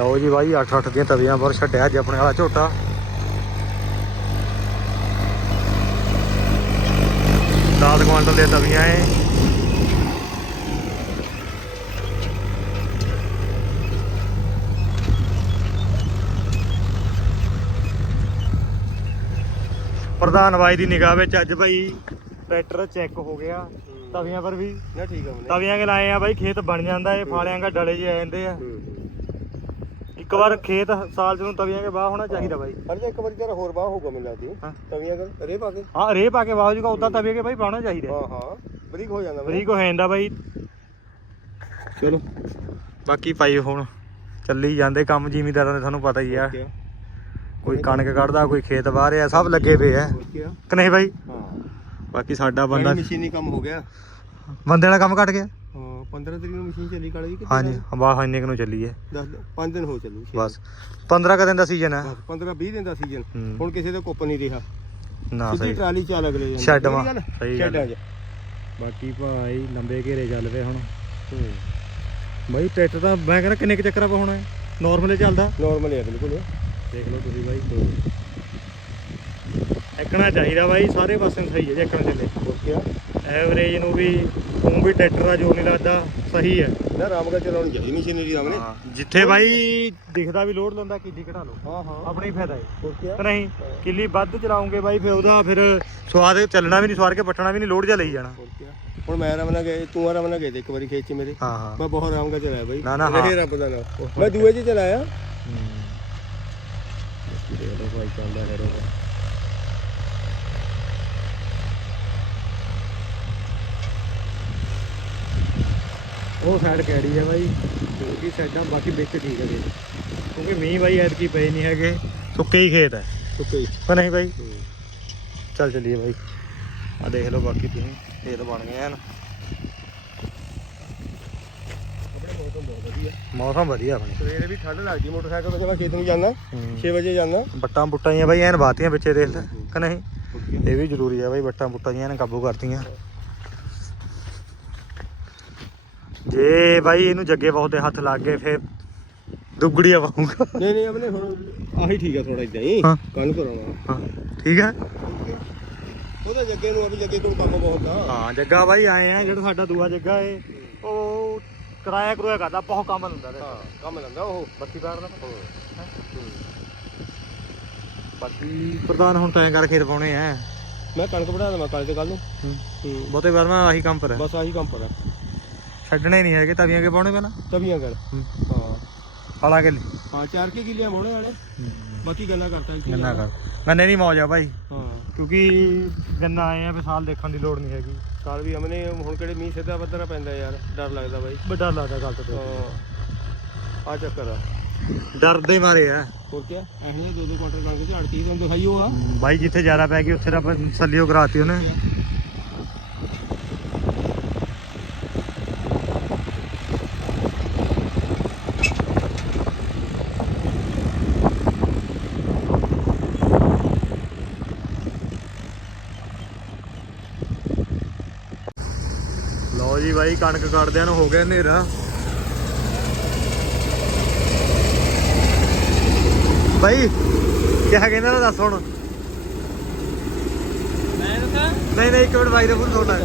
ਲਓ ਜੀ ਬਾਈ 8-8 ਦੀਆਂ ਤਵੀਆਂ ਪਰ ਛੱਡਿਆ ਅੱਜ ਆਪਣੇ ਵਾਲਾ ਝੋਟਾ। ਦਸ ਕੁਆਂਟਲ ਦੀਆਂ ਤਵੀਆਂ ਏ। ਪ੍ਰਧਾਨ ਬਾਈ ਦੀ ਨਿਗਾਹ ਵਿੱਚ ਅੱਜ ਭਾਈ ਟਰੈਕਟਰ ਚੈੱਕ ਹੋ ਗਿਆ। ਤਵੀਆਂ ਪਰ ਵੀ। ਨਾ ਠੀਕ ਆ ਤਵੀਆਂ ਕੇ ਲਾਏ ਆ ਬਾਈ ਖੇਤ ਬਣ ਜਾਂਦਾ ਏ ਫਾਲਿਆਂ ਦਾ ਡਲੇ ਜਿਹੇ ਆ ਜਾਂਦੇ ਆ। ਇੱਕ ਵਾਰ ਖੇਤ ਸਾਲ ਚ ਨੂੰ ਤਵੀਆਂ ਕੇ ਬਾਹ ਹੋਣਾ ਚਾਹੀਦਾ ਬਾਈ। ਹਰ ਜੇ ਇੱਕ ਵਾਰੀ ਤੇਰਾ ਹੋਰ ਬਾਹ ਹੋਊਗਾ ਮੈਨੂੰ ਲੱਗਦੀ। ਹਾਂ। ਤਵੀਆਂ ਕਰ ਰੇ ਪਾ ਕੇ। ਹਾਂ ਰੇ ਪਾ ਕੇ ਵਾਹ ਜੂਗਾ ਉਦਾਂ ਤਵੀਆਂ ਕੇ ਬਾਈ ਪਾਉਣਾ ਚਾਹੀਦਾ। ਹਾਂ ਹਾਂ। ਬਰੀਕ ਹੋ ਜਾਂਦਾ ਬਰੀਕ ਹੋ ਜਾਂਦਾ ਬਾਈ। ਚਲੋ ਬਾਕੀ ਭਾਈ ਹੁਣ ਚੱਲੀ ਜਾਂਦੇ ਕੰਮ ਜ਼ਿਮੀਦਾਰਾਂ ਦੇ ਤੁਹਾਨੂੰ ਪਤਾ ਹੀ ਆ। ਕੋਈ ਕਣਕ ਕੱਢਦਾ ਕੋਈ ਖੇਤ ਵਾਹ ਰਿਹਾ ਸਭ ਲੱਗੇ ਪਏ ਆ। ਹੋਰ ਕੀ ਆ ਕਿ ਨਹੀਂ ਬਾਈ? ਹਾਂ। ਬਾਕੀ ਸਾਡਾ ਬੰਦਾ ਬੰਦਾ ਮਸ਼ੀਨੀ ਕੰਮ ਹੋ ਗਿਆ। ਬੰਦੇ ਦਾ ਕੰਮ ਘਟ ਗਿਆ? ਹਾਂ 15 ਤਰੀਕ ਨੂੰ ਮਸ਼ੀਨ ਚੱਲੀ ਕਾਲੀ ਕਿ ਹਾਂਜੀ ਵਾਹ ਇੰਨੇ ਕੁ ਨੂੰ ਚੱਲੀ ਹੈ। 10 5 ਦਿਨ ਹੋ ਚੱਲੂ ਛੇ ਬਸ। 15 ਕ ਦਿਨ ਦਾ ਸੀਜ਼ਨ ਹੈ। ਬਸ 15 20 ਦਿਨ ਦਾ ਸੀਜ਼ਨ ਹੂੰ। ਹੁਣ ਕਿਸੇ ਦੇ ਕੁੱਪ ਨਹੀਂ ਰਿਹਾ। ਨਾ ਸਿੱਧੀ ਸਹੀ। ਟਰਾਲੀ ਚੱਲ ਅਗਲੇ ਛੱਡ ਸਹੀ ਵਾ, ਗੱਲ? ਸਹੀ। ਬਾਕੀ ਭਾਈ ਲੰਬੇ ਘੇਰੇ ਚੱਲ ਪਏ ਹੁਣ। ਬਾਈ ਟਰੈਕਟਰ ਤਾਂ ਮੈਂ ਕਹਿੰਦਾ ਕਿੰਨੇ ਕੁ ਚੱਕਰਾਂ ਪਾ ਹੋਣਾ ਹੈ? ਨਾਰਮਲ ਚੱਲਦਾ। ਨਾਰਮਲ ਹੈ ਬਿਲਕੁਲ। ਦੇਖ ਲਓ ਤੁਸੀਂ ਬਾਈ। ਐਕਣਾ ਚਾਹੀਦਾ ਬਾਈ ਸਾਰੇ ਪਾਸੇ ਸਹੀ ਹੈ ਜੇ ਐਕਣਾ ਚੱਲੇ ਹੋਰ ਕੀ ਆ। ਐਵਰੇਜ ਨੂੰ ਵੀ ਉਹ ਵੀ ਟਰੈਕਟਰ ਦਾ ਜੋਰ ਨਹੀਂ ਲੱਗਦਾ ਸਹੀ ਹੈ। ਨਾ ਰਾਮਗਾ ਚਲਾਉਣੀ ਚਾਹੀਦੀ ਮਸ਼ੀਨਰੀ ਰਾਮ ਨੇ। ਜਿੱਥੇ ਬਾਈ ਦਿਖਦਾ ਵੀ ਲੋਡ ਲੈਂਦਾ ਕਿੱਡੀ ਘਟਾ ਲਓ। ਹਾਂ ਹਾਂ। ਆਪਣਾ ਹੀ ਫਾਇਦਾ ਹੈ। ਆ। ਨਹੀਂ ਕਿੱਲੀ ਵੱਧ ਚਲਾਉਂਗੇ ਬਾਈ ਫਿਰ ਉਹਦਾ ਫਿਰ ਸਵਾਦ ਚੱਲਣਾ ਵੀ ਨਹੀਂ ਸਵਾਰ ਕੇ ਪੱਟਣਾ ਵੀ ਨਹੀਂ ਲੋਡ ਜਾ ਲਈ ਜਾਣਾ। ਆ। ਹੁਣ ਮੈਂ ਆਰਾਮ ਨਾਲ ਗਏ ਤੂੰ ਆਰਾਮ ਨਾਲ ਗਏ ਤੇ ਇੱਕ ਵਾਰੀ ਖੇਤ 'ਚ ਮੇਰੇ। ਹਾਂ ਹਾਂ। ਮੈਂ ਬਹੁਤ ਨਾਲ ਚਲਾਇਆ ਬਾਈ। ਨਾ, ਨਾ, ਹਾਂ। ਰਹੇ ਰੱਬ ਦਾ ਨਾਮ। ਮੈਂ ਦੂਏ 'ਚ ਚਲਾਇਆ। ਦੇਖ ਲਓ ਭਾਈ ਚੱਲਦਾ ਹੈ ਰੋਗਾ ਉਹ ਸਾਈਡ ਕੈੜੀ ਆ ਬਾਈ ਕਿਉਂਕਿ ਸਾਈਡਾਂ ਬਾਕੀ ਵਿੱਚ ਠੀਕ ਹੈਗੇ ਕਿਉਂਕਿ ਮੀਂਹ ਬਾਈ ਐਤਕੀ ਪਏ ਨਹੀਂ ਹੈਗੇ। ਸੁੱਕੇ ਹੀ ਖੇਤ ਹੈ ਸੁੱਕੇ ਹੀ। ਪਰ ਨਹੀਂ ਬਾਈ। ਚੱਲ ਚੱਲੀਏ ਬਾਈ। ਆ ਦੇਖ ਲਓ ਬਾਕੀ ਤੁਸੀਂ ਖੇਤ ਬਣ ਗਏ ਹਨ। ਮੌਸਮ ਵਧੀਆ। ਆਪਣੀ। ਸਵੇਰੇ ਵੀ ਠੰਡ ਲੱਗਦੀ ਮੋਟਰਸਾਈਕਲ ਤੇ ਮੈਂ ਖੇਤ ਨੂੰ ਜਾਂਦਾ। 6 ਵਜੇ ਜਾਂਦਾ। ਬੱਟਾਂ ਬੁੱਟਾਂ ਹੀ ਬਾਈ ਐਨ ਬਾਤੀਆਂ ਵਿੱਚੇ ਦੇਖ ਲੈ ਕਿ ਨਹੀਂ? ਆ? ਇਹ ਵੀ ਜ਼ਰੂਰੀ ਹੈ ਬਾਈ ਬੱਟਾਂ ਬੁੱਟਾਂ ਜੀਆਂ ਨੇ ਕਾਬੂ ਕਰਤੀਆਂ। ਜੇ ਬਾਈ ਇਹਨੂੰ ਜੱਗੇ ਬਹੁਤ ਦੇ ਹੱਥ ਲੱਗ ਗਏ ਫਿਰ ਦੁੱਗੜੀ ਆਵਾਂਗਾ ਨਹੀਂ ਨਹੀਂ ਆਪਣੇ ਹੁਣ ਆਹੀ ਠੀਕ ਆ ਥੋੜਾ ਇਦਾਂ ਹੀ। ਹਾਂ। ਕੰਨ ਕਰਾਉਣਾ। ਹਾਂ। ਠੀਕ ਹੈ ਉਹਦੇ ਜੱਗੇ ਨੂੰ ਅਭੀ ਜੱਗੇ ਕੋਲ ਕੰਮ ਬਹੁਤ ਆ। ਹਾਂ ਜੱਗਾ ਬਾਈ ਆਏ ਆ ਜਿਹੜਾ ਸਾਡਾ ਦੂਆ ਜੱਗਾ ਏ ਉਹ ਕਿਰਾਇਆ ਕਰੋਇਆ ਕਰਦਾ ਬਹੁਤ ਕੰਮ ਲੰਦਾ ਹਾਂ ਕੰਮ ਲੰਦਾ ਉਹ। ਬੱਤੀ ਬਾਰ ਦਾ। ਬਾਕੀ ਪ੍ਰਧਾਨ ਹੁਣ ਤਾਂ ਐਂ ਕਰ ਖੇਤ ਪਾਉਣੇ ਆ। ਮੈਂ ਕਣਕ ਬਣਾ ਦਵਾਂ ਕੱਲ ਤੇ ਕੱਲ ਨੂੰ। ਹੂੰ। ਹੂੰ। ਬਹੁਤੇ ਵਾਰ ਮੈਂ ਆਹੀ ਕੰਮ ਪਰ। ਬਸ ਆਹੀ ਕੰਮ ਪਰ ਆ। ਛੱਡਣੇ ਨਹੀਂ ਹੈਗੇ ਤਵੀਆਂ ਕੇ ਪਾਉਣੇ ਪਹਿਲਾਂ? ਤਵੀਆਂ ਕਰ। ਹੂੰ। ਹਾਂ। ਹਾਲਾ ਕੇ ਹਾਂ ਚਾਰ ਕੇ ਕਿੱਲੇ ਹੋਣੇ ਵਾਲੇ ਬਾਕੀ ਗੱਲਾਂ ਕਰਤਾ ਕੀ ਗੰਨਾ ਕਰ। ਗੰਨੇ ਨਹੀਂ ਮੌਜ ਆ ਭਾਈ। ਹਾਂ। ਕਿਉਂਕਿ ਗੰਨਾ ਆਏ ਆ ਵੀ ਸਾਲ ਦੇਖਣ ਦੀ ਲੋੜ ਨਹੀਂ ਹੈਗੀ। ਕੱਲ ਵੀ ਹਮਨੇ ਹੁਣ ਕਿਹੜੇ ਮੀਂਹ ਸਿੱਧਾ ਵੱਧਣਾ ਪੈਂਦਾ ਯਾਰ ਡਰ ਲੱਗਦਾ ਬਾਈ। ਵੱਡਾ ਲੱਗਦਾ ਗੱਲ ਤਾਂ ਹਾਂ। ਆ ਚੱਕਰ ਆ। ਡਰਦੇ ਮਾਰੇ ਆ। ਹੋਰ ਕੀ ਐਵੇਂ ਦੋ ਦੋ ਕੁਆਂਟਲ ਕਣਕ ਝਾੜਤੀ ਤੁਹਾਨੂੰ ਦਿਖਾਈਓ ਆ ਬਾਈ ਜਿੱਥੇ ਜ਼ਿਆਦਾ ਪੈ ਗਈ ਉੱਥੇ ਤਾਂ ਸੱਲਿਓ ਕਰਾਤੀ ਉਹਨੇ ਲਓ ਜੀ ਬਾਈ ਕਣਕ ਕੱਢਦਿਆਂ ਨੂੰ ਹੋ ਗਿਆ ਹਨੇਰਾ। ਬਾਈ ਕਿਆ ਕਹਿੰਦਾ ਨਾ ਦੱਸ ਹੁਣ? ਮੈਂ ਦੱਸਾਂ? ਨਹੀਂ ਨਹੀਂ ਇੱਕ ਮਿੰਟ ਬਾਈ ਦਾ ਫੋਨ ਸੁਣਨਾ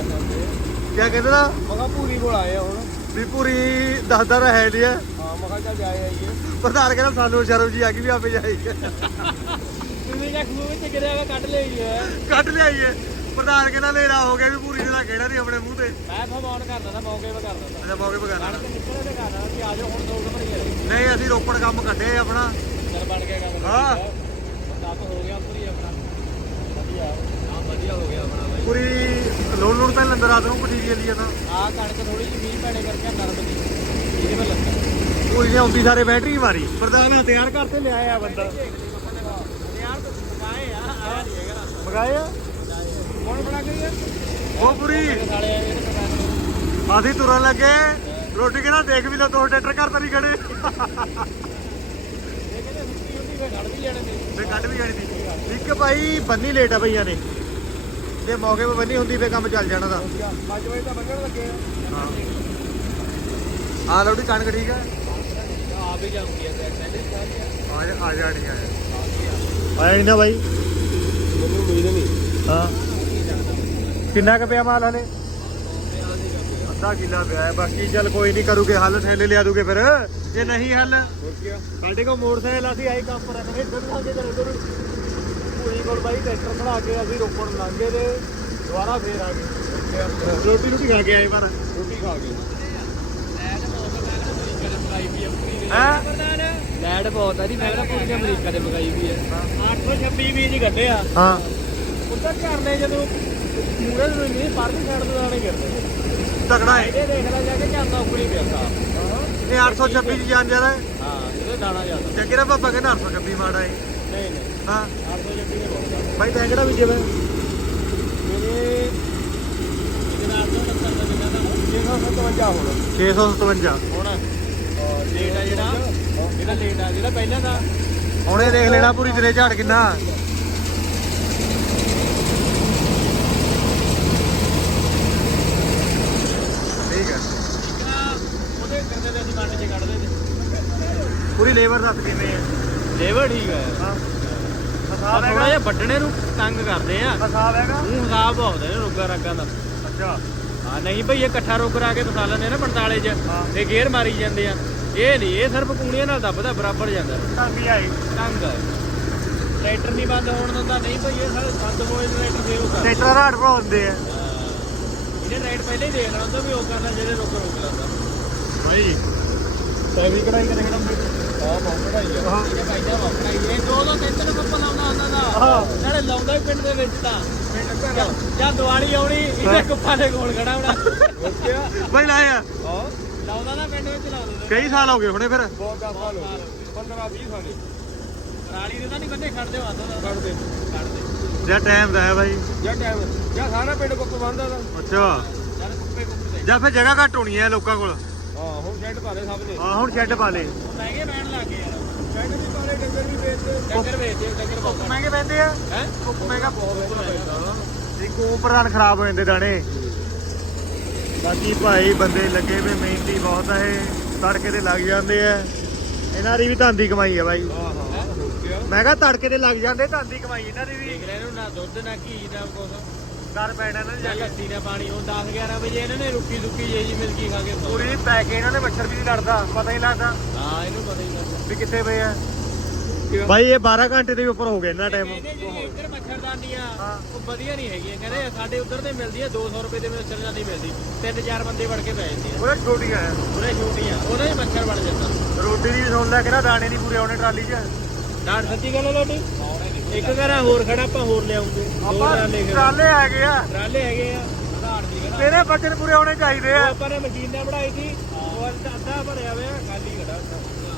ਕਿਆ ਕਹਿੰਦਾ ਨਾ ਮਗਾ ਪੂਰੀ ਕੋਲ ਆਏ ਆ ਹੁਣ। ਵੀ ਪੂਰੀ ਦੱਸਦਾ ਤਾਂ ਹੈ ਨਹੀਂ ਹੈ ਹਾਂ ਮਗਾ ਚੱਲ ਜਾਏ ਆਈਏ। ਪ੍ਰਧਾਨ ਕਹਿੰਦਾ ਸਾਨੂੰ ਸ਼ਰਮ ਜੀ ਆ ਗਈ ਵੀ ਆਪੇ ਜਾਈਏ ਤੁਸੀਂ ਦਾ ਖੂਹ ਵਿੱਚ ਗਿਰਿਆ ਵਾ ਕੱਢ ਲਈ ਹੈ ਕੱਢ ਲਿਆਈਏ ਪ੍ਰਧਾਨ ਕਹਿੰਦਾ ਹਨੇਰਾ ਹੋ ਗਿਆ ਵੀ ਪੂਰੀ ਦਾ ਕਿਹੜਾ ਨਹੀਂ ਆਪਣੇ ਮੂੰਹ ਤੇ? ਮੈਂ ਫੋਨ ਕਰਦਾ ਤਾਂ ਮੌਕੇ 'ਤੇ ਕਰਦਾ ਤਾਂ ਅੱਛਾ ਮੌਕੇ ਪਕਾ ਕਣਕ ਨਿਕਲੇ ਤੇ ਕਰਦਾ ਸੀ ਆ ਜਾਓ ਹੁਣ ਦੋ ਘੜੀ ਵਾਲੇ ਨਹੀਂ ਅਸੀਂ ਰੋਪੜ ਕੰਮ ਕੱਢੇ ਆਪਣਾ। ਚੱਲ ਬਣ ਗਿਆ ਕੰਮ। ਹਾਂ। ਦੱਸ ਹੋ ਗਿਆ ਪੂਰੀ ਆਪਣਾ। ਵਧੀਆ ਹਾਂ ਵਧੀਆ ਹੋ ਗਿਆ ਆਪਣਾ ਬਾਈ। ਪੂਰੀ ਲੋੜ ਲੋੜ ਤਾਂ ਲੰਦਰ ਰਾਤ ਨੂੰ ਪੱਟੀ ਜਾਂਦੀ ਆ ਤਾਂ। ਆ ਕਣਕ ਥੋੜੀ ਜਿਹੀ ਮੀਂਹ ਪੈਣੇ ਕਰਕੇ ਨਰਮ ਦੀ ਇਹਦੇ ਵਿੱਚ ਲੱਗਾ। ਪੂਰੀ ਨੇ ਆਉਂਦੀ ਸਾਰੇ ਬੈਟਰੀ ਮਾਰੀ। ਪ੍ਰਧਾਨ ਤਿਆਰ ਕਰਤੇ ਲਿਆਇਆ ਬੰਦਾ। ਯਾਰ ਤੂੰ ਮਕਾਏ ਆ ਆਇਆ ਨਹੀਂ ਹੈਗਾ ਮਗਾਏ ਆ? ਕੌਣ ਬਣਾ ਗਈ ਆ ਉਹ ਪੂਰੀ। ਅਸੀਂ ਤੁਰਨ ਲੱਗੇ। ਰੋਟੀ ਕਹਿੰਦਾ ਦੇਖ ਵੀ ਲਓ ਦੋ ਟਰੈਕਟਰ ਘਰ ਤਾਂ ਨਹੀਂ ਖੜੇ। ਜਾਣੇ ਤੇ ਕੱਢ ਵੀ ਜਾਣੀ ਦੀ ਇੱਕ ਭਾਈ ਬੰਨੀ ਲੇਟ ਆ ਭਈਆਂ ਨੇ। ਜੇ ਮੌਕੇ 'ਤੇ ਬੰਨੀ ਹੁੰਦੀ ਫੇ ਕੰਮ ਚੱਲ ਜਾਣਾ ਦਾ 5 ਵਜੇ ਤਾਂ। ਬੰਨਣ ਲੱਗੇ ਆ ਹਾਂ ਆ ਲੋੜੀ ਕਣਕ ਠੀਕ ਆ। ਆ ਵੀ ਜਾਉਂਗੀ ਤੇ ਆ ਆ ਜਾਣੀ ਆ ਆ ਨਹੀਂ ਨਾ ਬਾਈ ਮੈਨੂੰ ਉਮੀਦ ਨਹੀਂ। ਹਾਂ। ਕਿੰਨਾ ਕੁ ਪਿਆ ਮਾਲ ਹਲੇ? ਅੱਧਾ ਕਿੱਲਾ ਪਿਆ ਹੈ ਬਾਕੀ ਚੱਲ ਕੋਈ ਨਹੀਂ ਕਰੂਗੇ ਹੱਲ ਥੈਲੇ ਲਿਆ ਦੂਗੇ ਫਿਰ। ਜੇ ਨਹੀਂ ਹੱਲ ਕੀ ਸਾਡੇ ਕੋਲ ਮੋਟਰਸਾਈਕਲ ਅਸੀਂ ਆਈ ਕੰਮ ਪਰ ਰੱਖਣੇ ਇੱਧਰ ਨੂੰ ਅੱਗੇ ਚੱਲ ਪੂਰੀ ਕੋਲ ਬਾਈ ਟਰੈਕਟਰ ਖੜਾ ਕੇ ਅਸੀਂ ਰੋਪੜ ਲੰਘੇ ਤੇ ਦੁਬਾਰਾ ਫੇਰ ਆ ਗਏ। ਰੋਟੀ ਰੋਟੀ ਖਾ ਕੇ ਆਏ ਪਰ। ਰੋਟੀ ਖਾ ਕੇ। ਹੈ? ਲੈਟ ਬਹੁਤ ਆ ਜੀ ਮੈਂ ਕਿਹਾ ਪੂਰੀ ਅਮਰੀਕਾ ਦੇ ਮਗਾਈ ਵੀ ਹੈ। 826 ਵੀ ਜੀ ਕੱਢੇ ਆ। ਹਾਂ। ਉੱਧਰ ਝਰਨੇ ਜਦੋਂ ਮੂਰੇ ਨੂੰ ਨਹੀਂ ਪਰਲੀ ਸਾਈਡ ਤੋਂ ਆਣੇ ਗਿਰਦੇ ਤਕੜਾ ਹੈ। ਇਹ ਦੇਖ ਲੈ ਜਾ ਕੇ ਜਾਂਦਾ ਉੱਪਰੀ ਪਿਆ ਸਾਹ ਇਹ 826 ਦੀ ਜਾਨ ਜ਼ਿਆਦਾ ਹੈ। ਹਾਂ ਇਹਦੇ ਦਾਣਾ ਜਾਂਦਾ ਜਾਂ ਕਿਹੜਾ ਪਾਪਾ ਕਹਿੰਦਾ 826 ਮਾੜਾ ਹੈ। ਨਹੀਂ ਨਹੀਂ। ਹਾਂ। 826 ਨੇ ਬਹੁਤ ਆ ਬਾਈ ਤੈਂ ਕਿਹੜਾ ਵੀ ਜਿਵੇਂ? ਮੇਰੇ ਇਹਦੇ ਨਾਲ ਤੋਂ ਨੰਬਰ ਦਾ ਬਿਨਾ ਦਾ 657 ਹੁਣ। 657 ਹੁਣ। ਲੇਟ ਆ ਜਿਹੜਾ। ਜਿਹੜਾ ਲੇਟ ਆ ਜਿਹੜਾ ਪਹਿਲਾਂ ਦਾ। ਹੁਣੇ ਦੇਖ ਲੈਣਾ ਪੂਰੀ ਤੇਰੇ ਝਾੜ ਕਿੰਨਾ ਠੀਕ ਹੈ ਉਹਦੇ ਕਰਦੇ ਤੇ ਅਸੀਂ ਮੰਡ 'ਚ ਕੱਢਦੇ ਤੇ ਪੂਰੀ ਲੇਬਰ ਦੱਸ ਕਿਵੇਂ ਹੈ ਲੇਬਰ ਠੀਕ ਹੈ ਹਾਂ। ਹਸਾਬ ਥੋੜਾ ਹੈਗਾ? ਜਿਹਾ ਵੱਢਣੇ ਨੂੰ ਤੰਗ ਕਰਦੇ ਆ। ਹਸਾਬ ਹੈਗਾ? ਉਹ ਹਿਸਾਬ ਆਉਂਦੇ ਨੇ ਰੋਗਾ ਰਾਗਾਂ ਦਾ। ਅੱਛਾ। ਹਾਂ ਨਹੀਂ ਭਈ ਇਹ ਇਕੱਠਾ ਰੋਗ ਰਾ ਕੇ ਫਸਾ ਲੈਂਦੇ ਨੇ 45 ਚ। ਤੇ ਗੇਅਰ ਮਾਰੀ ਜਾਂਦੇ ਆ। ਇਹ ਨਹੀਂ ਇਹ ਸਿਰਫ ਕੂਣੀਆਂ ਨਾਲ ਦੱਬਦਾ ਬਰਾਬਰ ਜਾਂਦਾ। ਕਾਫੀ ਆਈ ਤੰਗ ਆ ਟਰੈਕਟਰ ਨਹੀਂ ਬੰਦ ਹੋਣ ਦਿੰਦਾ ਨਹੀਂ ਭਈ ਇਹ ਸਾਰੇ ਬੰਦ ਹੋਏ ਟਰੈਕਟਰ ਫੇਰ ਉਹ ਟਰੈਕਟਰ ਰਾੜ ਭਰਾਉਂਦੇ ਆ। ਇਹਨੇ ਰਾਈਟ ਪਹਿਲੇ ਹੀ ਦੇਖ ਲੈਣਾ ਹੁੰਦਾ ਵੀ ਉਹ ਕਰਨਾ ਜਿਹੜੇ ਰੋਕ ਰੋਕ ਲੈਂਦਾ। ਭਾਈ ਤੈ ਵੀ ਕਢਾਈ ਕਰੇ ਖੜਾ ਆ ਬਹੁਤ ਕਢਾਈ ਆ ਹਾਂ। ਇਹ ਭਾਈ ਦਾ ਬਹੁਤ ਕਢਾਈ ਇਹ ਦੋ ਦੋ ਤਿੰਨ ਤਿੰਨ ਕੱਪ ਲਾਉਂਦਾ ਹੁੰਦਾ ਦਾ ਹਾਂ। ਨਾਲੇ ਲਾਉਂਦਾ ਵੀ ਪਿੰਡ ਦੇ ਵਿੱਚ ਤਾਂ ਜਾਂ- ਜਾਂ ਦੀਵਾਲੀ ਆਉਣੀ ਇਹਦੇ ਕੁੱਪਾਂ ਦੇ ਕੋਲ ਖੜਾ ਹੋਣਾ ਓਕੇ ਭਾਈ ਲਾਇਆ ਹਾਂ ਲਾਉਂਦਾ ਨਾ ਪਿੰਡ ਵਿੱਚ ਲਾਉਂਦਾ ਕਈ ਸਾਲ ਹੋ ਗਏ ਹੁਣੇ ਫਿਰ ਬਹੁਤ ਦਾ ਸਾਲ ਹੋ ਗਏ 15 20 ਸਾਲ ਰਾਲੀ ਦੇ ਤਾਂ ਨਹੀਂ ਬੰਦੇ ਖੜਦੇ ਵਾਂਦਾ ਦਾ ਖੜਦੇ ਖੜਦੇ ਜਾਂ ਟਾਈਮ ਦਾ ਹੈ ਭਾਈ ਜਾਂ ਟਾਈਮ ਜਾਂ ਸਾਰਾ ਪਿੰਡ ਕੁੱਪ ਬੰਦਾ ਦਾ ਅੱਛਾ ਜਾਂ ਫਿਰ ਜਗ੍ਹਾ ਘੱਟ ਹੋਣੀ ਹੈ ਲੋਕਾਂ ਕੋਲ ਹਾਂ ਹੁਣ ਸ਼ੈੱਡ ਪਾ ਦੇ ਸਭ ਨੇ ਹਾਂ ਹੁਣ ਸ਼ੈੱਡ ਪਾ ਲੇ ਮਹਿੰਗੇ ਬੈਣ ਲੱਗ ਗਏ ਯਾਰ। ਸ਼ੈੱਡ ਵੀ ਪਾ ਦੇ ਡੰਗਰ ਵੀ ਵੇਚਦੇ ਡੰਗਰ ਵੇਚਦੇ ਡੰਗਰ ਬਹੁਤ ਮਹਿੰਗੇ ਪੈਂਦੇ ਆ? ਹੈ? ਕੁੱਕ ਮਹਿੰਗਾ ਬਹੁਤ ਪੈਂਦਾ। ਇੱਕ ਉਹ ਪ੍ਰਧਾਨ ਖਰਾਬ ਹੋ ਜਾਂਦੇ ਦਾਣੇ। ਬਾਕੀ ਭਾਈ ਬੰਦੇ ਲੱਗੇ ਵੇ ਮਿਹਨਤੀ ਬਹੁਤ ਆ ਇਹ। ਤੜਕੇ ਤੇ ਲੱਗ ਜਾਂਦੇ ਆ। ਇਹਨਾਂ ਦੀ ਵੀ ਧੰਦੀ ਕਮਾਈ ਆ ਬਾਈ। ਮੈਂ ਕਿਹਾ ਤੜਕੇ ਤੇ ਲੱਗ ਜਾਂਦੇ ਧੰਦੀ ਕਮਾਈ ਇਹਨਾਂ ਦੀ ਵੀ। ਦੇਖ ਲੈ ਨਾ ਦੁੱਧ ਨਾ ਘੀ ਨਾ ਕੁਛ। ਕਰ ਪੈਣਾ ਇਹਨਾਂ ਨੇ ਜਾ ਕੇ। ਲੱਸੀ ਨਾ ਪਾਣੀ ਉਹ 10 11 ਵਜੇ ਇਹਨਾਂ ਨੇ ਰੁੱਕੀ ਸੁੱਕੀ ਜਿਹੀ ਜੀ ਮਿਲਕੀ ਖਾ ਕੇ ਪੂਰੀ ਪੈ ਕੇ ਇਹਨਾਂ ਨੇ ਮੱਛਰ ਵੀ ਨਹੀਂ ਲੜਦਾ ਪਤਾ ਹੀ ਲੱਗਦਾ। ਹਾਂ ਇਹਨੂੰ ਪਤਾ ਹੀ ਲੱਗਦਾ। ਵੀ ਕਿੱਥੇ ਪਏ ਆ। ਬਾਈ ਇਹ 12 ਘੰਟੇ ਦੇ ਉੱਪਰ ਹੋ ਗਿਆ ਇਹਨਾਂ ਟਾਈਮ ਇੱਧਰ ਮੱਛਰਦਾਨੀਆਂ ਹਾਂ। ਉਹ ਵਧੀਆ ਨਹੀਂ ਹੈਗੀਆਂ ਕਹਿੰਦੇ ਸਾਡੇ ਉੱਧਰ ਤੇ ਮਿਲਦੀ ਹੈ 200 ਰੁਪਏ ਦੇ ਮੱਛਰਦਾਨੀ ਮਿਲਦੀ। ਤਿੰਨ ਚਾਰ ਬੰਦੇ ਵੜ ਕੇ ਪੈ ਜਾਂਦੇ ਆ। ਉਹਦੇ ਛੋਟੀਆਂ ਆ। ਉਹਨੇ ਛੋਟੀਆਂ ਉਹਨੇ ਹੀ ਮੱਛਰ ਵੜ ਜਾਂਦਾ। ਰੋਟੀ ਦੀ ਸੁਣ ਲੈ ਕਿਹੜਾ ਦਾਣੇ ਨਹੀਂ ਪੂਰੇ ਆਉਣੇ ਟਰਾਲੀ 'ਚ। ਡਾਂਟ ਸੱਚੀ ਗੱਲ ਹੈ। ਲੋਟੀ ਇੱਕ ਘਰਾ ਹੋਰ ਖੜਾ ਆਪਾਂ ਹੋਰ ਲਿਆਉਂਗੇ ਆਪਾਂ ਟਰਾਲੇ। ਟਰਾਲੇ ਆ ਗਏ ਆ। ਟਰਾਲੇ ਹੈਗੇ ਆ ਦੀ ਤੇਰੇ ਬਚਨ ਪੂਰੇ ਆਉਣੇ ਚਾਹੀਦੇ ਆ? ਆਪਾਂ ਨੇ ਮਸ਼ੀਨ ਬਣਾਈ ਸੀ। ਉਹ ਅੱਧਾ ਭਰਿਆ ਹੋਇਆ ਖਾਲੀ ਖੜਾ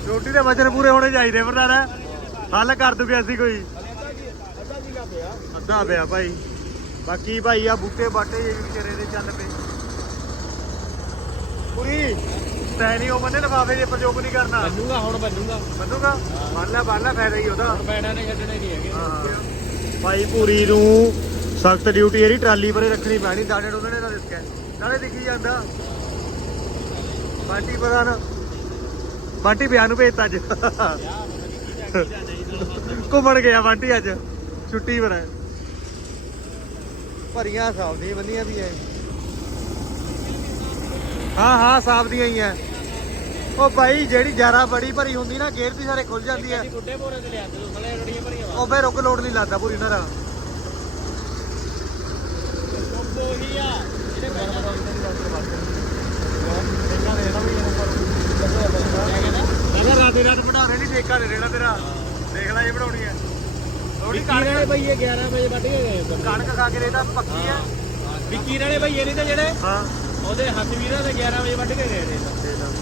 ਰੋਟੀ ਦੇ ਵਜਨ ਪੂਰੇ ਹੋਣੇ ਚਾਹੀਦੇ ਪ੍ਰਧਾਨ ਹੱਲ ਕਰ ਦੂਗੇ ਅਸੀਂ ਕੋਈ। ਅੱਧਾ ਪਿਆ ਅੱਧਾ ਪਿਆ ਭਾਈ। ਬਾਕੀ ਭਾਈ ਆ ਬੂਟੇ ਬਾਟੇ ਜੇ ਵਿਚਾਰੇ ਦੇ ਚੱਲ ਪਏ। ਪੂਰੀ ਤੈ ਨਹੀਂ ਉਹ ਬੰਨੇ ਲਫਾਫੇ ਦੇ ਪ੍ਰਯੋਗ ਨਹੀਂ ਕਰਨਾ। ਬੰਨੂਗਾ ਹੁਣ ਬੰਨੂਗਾ। ਮੰਨੂਗਾ ਮੰਨ ਲੈ ਮੰਨ ਲੈ ਫਾਇਦਾ ਹੀ ਉਹਦਾ। ਹੁਣ ਬੈਣਾ ਨੇ ਛੱਡਣੇ ਨਹੀਂ ਹੈਗੇ। ਹਾਂ। ਭਾਈ ਪੂਰੀ ਨੂੰ ਸਖਤ ਡਿਊਟੀ ਇਹਦੀ ਟਰਾਲੀ ਪਰੇ ਰੱਖਣੀ ਪੈਣੀ ਦਾਣੇ ਉਹਨਾਂ ਨੇ ਤਾਂ ਦਿੱਤਾ ਨਾਲੇ ਦਿਖੀ ਜਾਂਦਾ। ਬਾਟੀ ਪ੍ਰਧਾਨ ਬਾਟੀ ਵਿਆਹ ਨੂੰ ਭੇਜਤਾ ਅੱਜ। ਘੁੰਮਣ ਗਿਆ ਬੰਟੀ ਅੱਜ। ਛੁੱਟੀ ਪਰ। ਹੈ ਭਰੀਆਂ ਸਾਫ਼ ਦੀਆਂ ਬੰਦੀਆਂ ਵੀ ਐ ਹਾਂ ਹਾਂ ਸਾਫ਼ ਦੀਆਂ ਹੀ ਐ ਉਹ ਭਾਈ ਜਿਹੜੀ ਜਾਰਾ ਬੜੀ ਭਰੀ ਹੁੰਦੀ ਨਾ ਗੇਰ ਦੀ ਸਾਰੇ ਖੁੱਲ ਜਾਂਦੀ ਐ ਅਸੀਂ ਬੁੱਢੇ ਬੋਰੇ ਤੇ ਲਿਆਂਦੇ ਦੋ ਸਲੇ ਰੜੀਆਂ ਭਰੀਆਂ ਵਾ। ਉਹ ਫੇਰ ਰੁਕ ਲੋਡ ਨਹੀਂ ਲੱਗਦਾ ਪੂਰੀ ਉਹਨਾਂ ਦਾ। ਉਹੀ ਆ। ਜਿਹੜੇ ਪਹਿਲਾਂ ਕਹਿੰਦਾ ਰਾਤੇ ਰਾਤ ਬਣਾਉਣੇ ਨਹੀਂ ਠੇਕਾ ਦੇ ਦੇਣਾ ਤੇਰਾ। ਦੇਖ ਲੈ ਇਹ ਬਣਾਉਣੀ ਐ ਥੋੜੀ ਕਣਕ ਬਈਏ 11 ਵਜੇ ਵੱਢ ਕੇ ਗਏ ਉੱਧਰ। ਕਣਕ ਖਾ ਕੇ ਰੇਤਾ ਪੱਕੀ ਐ ਵਿੱਕੀ ਨਾਲੇ ਬਈਏ ਨਹੀਂ ਤੇ ਜਿਹੜੇ ਹਾਂ। ਉਹਦੇ ਹੱਥ ਵੀਰਾਂ ਦੇ 11 ਵਜੇ ਵੱਢ ਕੇ ਗਏ ਨੇ।